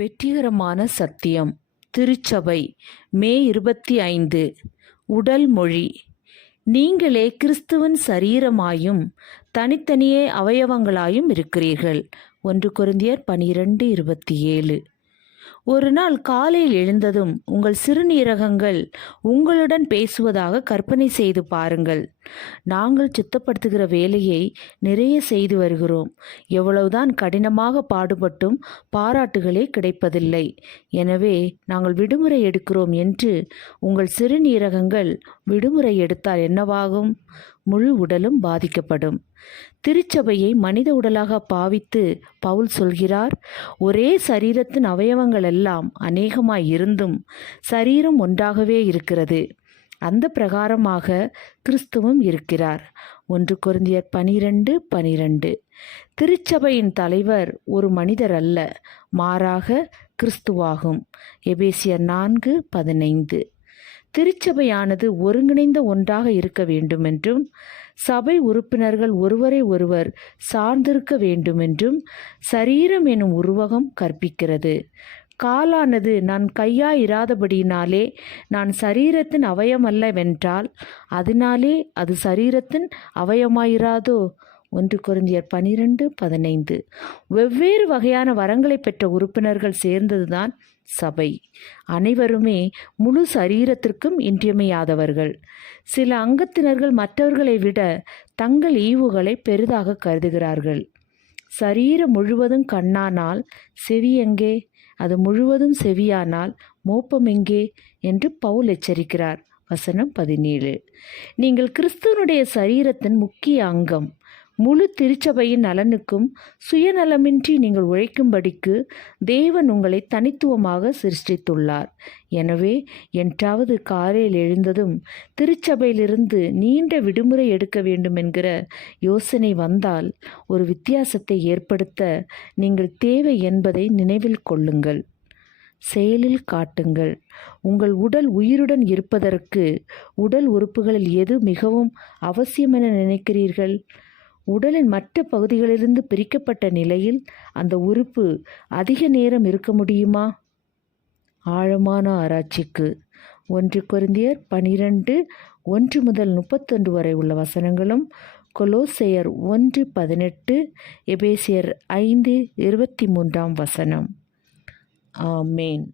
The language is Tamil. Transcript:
வெற்றிகரமான சத்தியம். திருச்சபை மே இருபத்தி ஐந்து உடல் மொழி. நீங்களே கிறிஸ்துவின் சரீரமாயும் தனித்தனியே அவயவங்களாயும் இருக்கிறீர்கள். ஒன்று குருந்தியர் பனிரெண்டு இருபத்தி ஏழு ஒரு நாள் காலையில் எழுந்ததும் உங்கள் சிறுநீரகங்கள் உங்களுடன் பேசுவதாக கற்பனை செய்து பாருங்கள். நாங்கள் சுத்தப்படுத்துகிற வேலையை நிறைய செய்து வருகிறோம். எவ்வளவுதான் கடினமாக பாடுபட்டும் பாராட்டுகளே கிடைப்பதில்லை. எனவே நாங்கள் விடுமுறை எடுக்கிறோம் என்று உங்கள் சிறுநீரகங்கள் விடுமுறை எடுத்தால் என்னவாகும்? முழு உடலும் பாதிக்கப்படும். திருச்சபையை மனித உடலாக பாவித்து பவுல் சொல்கிறார் ஒரே சரீரத்தின் அவயவங்கள் எல்லாம் அநேகமாய் இருந்தும் சரீரம் ஒன்றாகவே இருக்கிறது. அந்த பிரகாரமாக கிறிஸ்துவும் இருக்கிறார். ஒன்று குருந்தியர் பனிரெண்டு பனிரெண்டு. திருச்சபையின் தலைவர் ஒரு மனிதர் அல்ல மாறாக கிறிஸ்துவாகும். எபேசியர் நான்கு பதினைந்து. திருச்சபையானது ஒருங்கிணைந்த ஒன்றாக இருக்க வேண்டுமென்றும் சபை உறுப்பினர்கள் ஒருவரை ஒருவர் சார்ந்திருக்க வேண்டுமென்றும் சரீரம் எனும் உருவகம் கற்பிக்கிறது. காலானது நான் கையாயிராதபடியினாலே நான் சரீரத்தின் அவயமல்லவென்றால் அதனாலே அது சரீரத்தின் அவயமாயிராதோ? ஒன்று குருந்தியர் பனிரெண்டு பதினைந்து. வெவ்வேறு வகையான வரங்களை பெற்ற உறுப்பினர்கள் சேர்ந்ததுதான் சபை. அனைவருமே முழு சரீரத்திற்கும் இன்றியமையாதவர்கள். சில அங்கத்தினர்கள் மற்றவர்களை விட தங்கள் ஈவுகளை பெரிதாக கருதுகிறார்கள். சரீரம் முழுவதும் கண்ணானால் செவி எங்கே? அது முழுவதும் செவியானால் மோப்பம் எங்கே? என்று பவுல் எச்சரிக்கிறார். வசனம் பதினேழு. நீங்கள் கிறிஸ்துவனுடைய சரீரத்தின் முக்கிய அங்கம் முழு திருச்சபையின் நலனுக்கும் சுயநலமின்றி நீங்கள் உழைக்கும்படிக்கு தேவன் உங்களை தனித்துவமாக சிருஷ்டித்துள்ளார். எனவே என்றாவது காலையில் எழுந்ததும் திருச்சபையிலிருந்து நீண்ட விடுமுறை எடுக்க வேண்டும் என்கிற யோசனை வந்தால் ஒரு வித்தியாசத்தை ஏற்படுத்த நீங்கள் தேவை என்பதை நினைவில் கொள்ளுங்கள். செயலில் காட்டுங்கள். உங்கள் உடல் உயிருடன் இருப்பதற்கு உடல் உறுப்புகளில் எது மிகவும் அவசியம் என நினைக்கிறீர்கள்? உடலின் மற்ற பகுதிகளிலிருந்து பிரிக்கப்பட்ட நிலையில் அந்த உறுப்பு அதிக நேரம் இருக்க முடியுமா? ஆழமான ஆராய்ச்சிக்கு. ஒன்று குருந்தியர் பனிரெண்டு ஒன்று முதல் முப்பத்தொன்று வரை உள்ள வசனங்களும் கொலோசையர் ஒன்று பதினெட்டு எபேசியர் ஐந்து இருபத்தி மூன்றாம் வசனம். ஆமேன்.